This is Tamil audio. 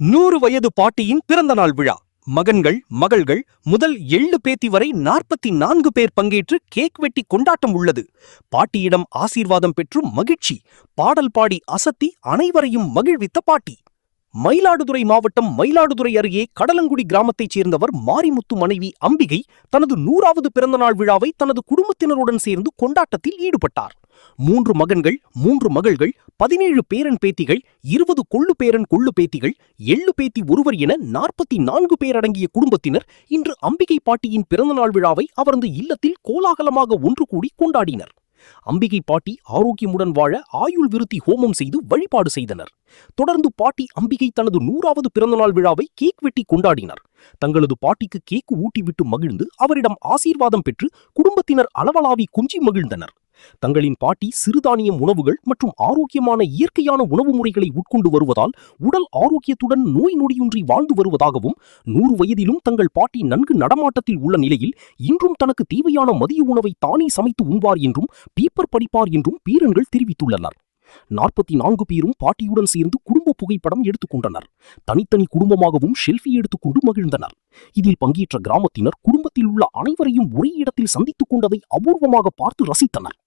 100 வயது பாட்டியின் பிறந்தநாள் விழா. மகன்கள் மகள்கள் முதல் 7 பேத்தி வரை 44 பேர் பங்கேற்று கேக் வெட்டி கொண்டாட்டம் உள்ளது. பாட்டியிடம் ஆசீர்வாதம் பெற்று மகிழ்ச்சி. பாடல் பாடி அசத்தி அனைவரையும் மகிழ்வித்த பாட்டி. மயிலாடுதுறை மாவட்டம் மயிலாடுதுறை அருகே கடலங்குடி கிராமத்தைச் சேர்ந்தவர் மாரிமுத்து மனைவி அம்பிகை தனது 100வது பிறந்தநாள் விழாவை தனது குடும்பத்தினருடன் சேர்ந்து கொண்டாட்டத்தில் ஈடுபட்டார். 3 மகன்கள் 3 மகள்கள் 17 பேரன் பேத்திகள் 20 கொள்ளு பேரன் கொள்ளு பேத்திகள் 7 பேத்தி ஒருவர் என 44 பேர் அடங்கிய குடும்பத்தினர் இன்று அம்பிகை பாட்டியின் பிறந்தநாள் விழாவை அவரது இல்லத்தில் கோலாகலமாக ஒன்று கூடி கொண்டாடினர். அம்பிகை பாட்டி ஆரோக்கியமுடன் வாழ ஆயுள் விருத்தி ஹோமம் செய்து வழிபாடு செய்தனர். தொடர்ந்து பாட்டி அம்பிகை தனது 100வது பிறந்தநாள் விழாவை கேக் வெட்டி கொண்டாடினர். தங்களது பாட்டிக்கு கேக்கு ஊட்டிவிட்டு மகிழ்ந்து அவரிடம் ஆசீர்வாதம் பெற்று குடும்பத்தினர் அளவலாவி கொஞ்சி மகிழ்ந்தனர். தங்களின் பாட்டி சிறுதானியம் உணவுகள் மற்றும் ஆரோக்கியமான இயற்கையான உணவு முறைகளை உட்கொண்டு வருவதால் உடல் ஆரோக்கியத்துடன் நோய் நொடியின்றி வாழ்ந்து வருவதாகவும் 100 வயதிலும் தங்கள் பாட்டி நன்கு நடமாட்டத்தில் உள்ள நிலையில் இன்றும் தனக்கு தேவையான மதிய உணவை தானே சமைத்து உண்பார் என்றும் பேப்பர் படிப்பார் என்றும் பேரன்கள் தெரிவித்துள்ளனர். 44 பேரும் பாட்டியுடன் சேர்ந்து குடும்ப புகைப்படம் எடுத்துக்கொண்டனர். தனித்தனி குடும்பமாகவும் ஷெல்ஃபி எடுத்துக்கொண்டு மகிழ்ந்தனர். இதில் பங்கேற்ற கிராமத்தினர் குடும்பத்தில் உள்ள அனைவரையும் ஒரே இடத்தில் சந்தித்துக் கொண்டதை அபூர்வமாக பார்த்து ரசித்தனர்.